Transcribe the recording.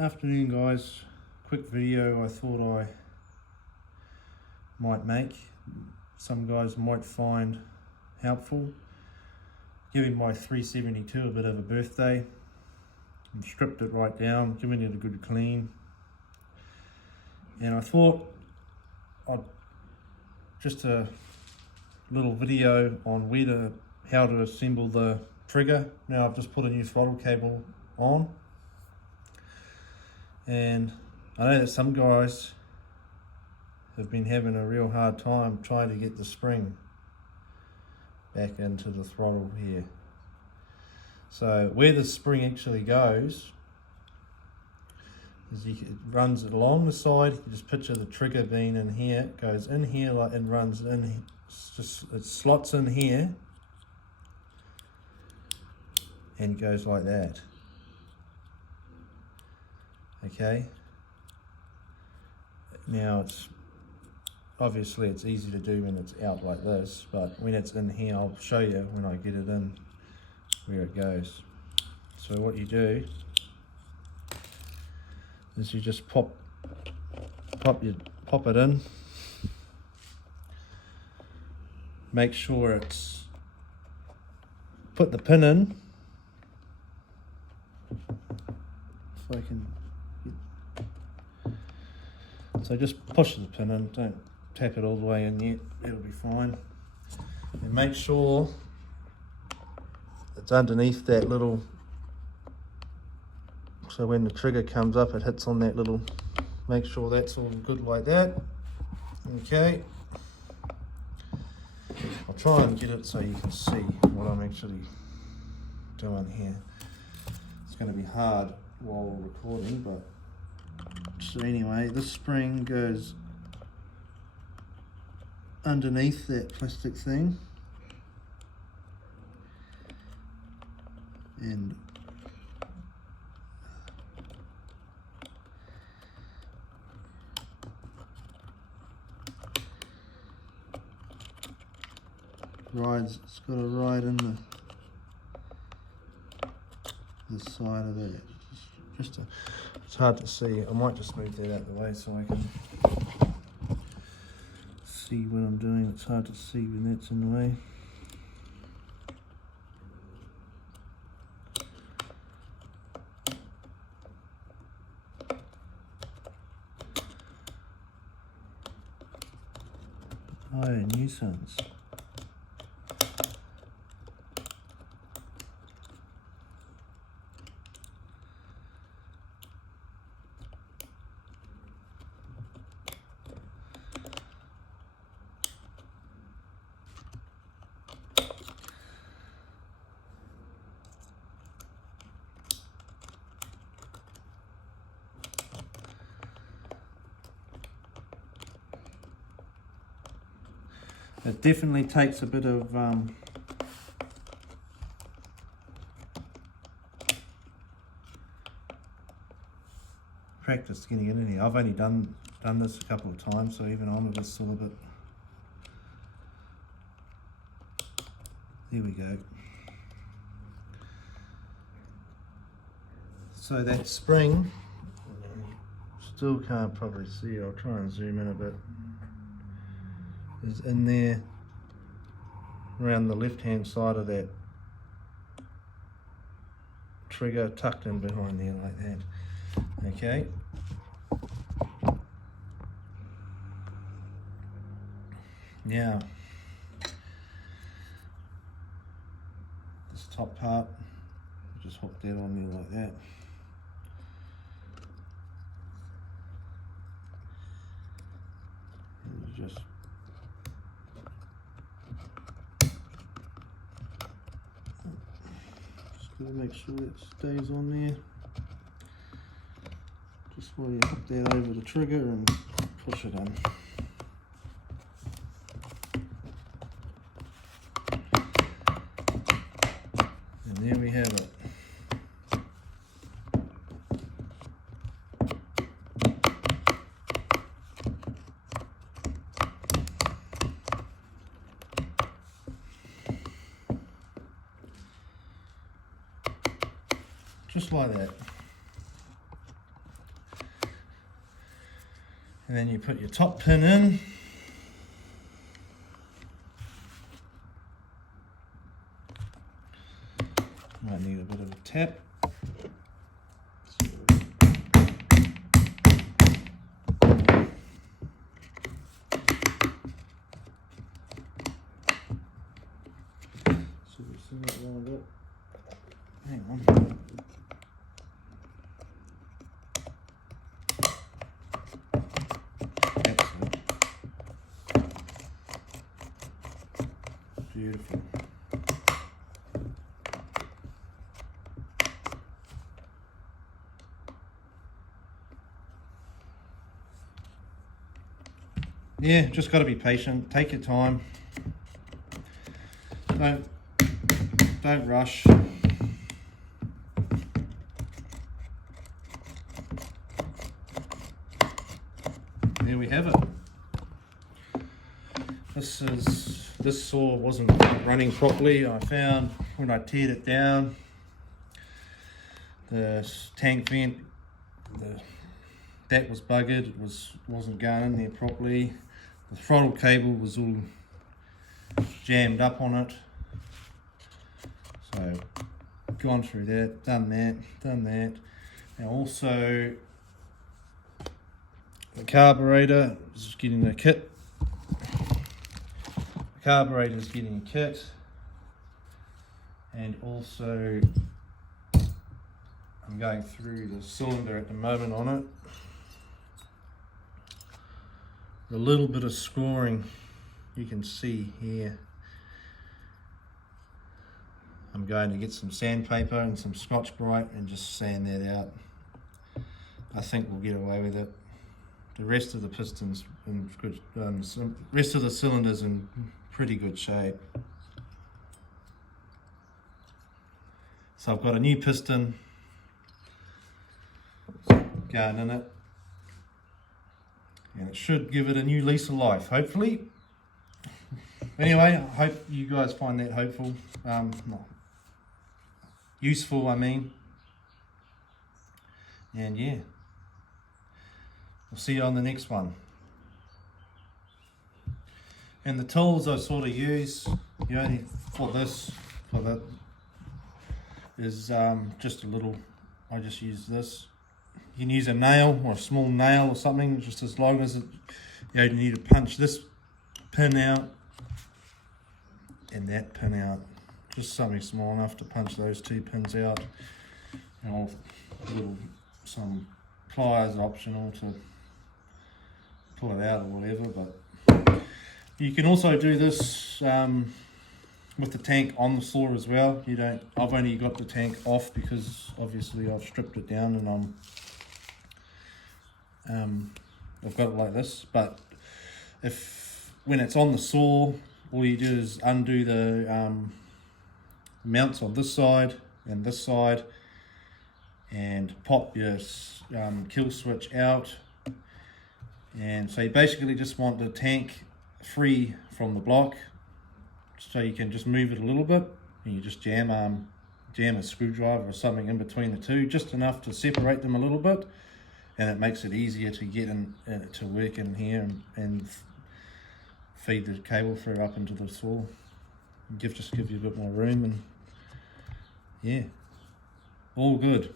Afternoon guys, quick video I thought I might make. Some guys might find helpful. Giving my 372 a bit of a birthday and stripped it right down, giving it a good clean. And I thought I'd just a little video on how to assemble the trigger. Now I've just put a new throttle cable on. And I know that some guys have been having a real hard time trying to get the spring back into the throttle here. So where the spring actually goes is it runs along the side. You just picture the trigger being in here. It goes in here and runs in. It slots in here and goes like that. Okay, now it's easy to do when it's out like this, but when it's in here, I'll show you when I get it in where it goes. So what you do is you just pop it in. Make sure put the pin in. If I can. So just push the pin in, don't tap it all the way in yet, it'll be fine. And make sure it's underneath that little, so when the trigger comes up it hits on that little, make sure that's all good like that. Okay, I'll try and get it so you can see what I'm actually doing here. It's going to be hard while recording, but so anyway, this spring goes underneath that plastic thing and it's got to ride in the side of that. It's hard to see. I might just move that out of the way so I can see what I'm doing. It's hard to see when that's in the way. Oh, a nuisance. It definitely takes a bit of practice getting it in here. I've only done this a couple of times, so even I'm a bit sore, but there we go. So that spring, still can't probably see it. I'll try and zoom in a bit. Is in there around the left hand side of that trigger, tucked in behind there like that. Okay, now this top part, just hook that on there like that. And just gotta make sure it stays on there. Just while you hook that over the trigger and push it in. And there we have it. Just like that. And then you put your top pin in. Might need a bit of a tap. Hang on. Excellent. Beautiful. Yeah, just got to be patient. Take your time. Don't rush. There we have it. This saw wasn't running properly. I found when I teared it down, the tank vent, that was buggered. It wasn't going in there properly. The throttle cable was all jammed up on it. So gone through that, done that. Now also the carburetor is getting a kit. The carburetor is getting a kit, and also I'm going through the cylinder at the moment on it. A little bit of scoring you can see here. I'm going to get some sandpaper and some Scotch-Brite and just sand that out. I think we'll get away with it. The rest of the pistons in good, rest of the cylinders in pretty good shape. So I've got a new piston going in it, and it should give it a new lease of life, hopefully. Anyway, I hope you guys find that hopeful, useful, I mean. And yeah, I'll see you on the next one. And the tools I sort of use, you only for that is just a little. I just use this. You can use a nail or a small nail or something, just as long as it, you only need to punch this pin out and that pin out. Just something small enough to punch those two pins out. And some pliers are optional to pull it out or whatever. But you can also do this with the tank on the saw as well. I've only got the tank off because obviously I've stripped it down and I've got it like this. But when it's on the saw, all you do is undo the mounts on this side and pop your kill switch out. And so you basically just want the tank free from the block, so you can just move it a little bit, and you just jam a screwdriver or something in between the two, just enough to separate them a little bit, and it makes it easier to get in to work in here and feed the cable through up into the saw. Just give you a bit more room, and yeah, all good.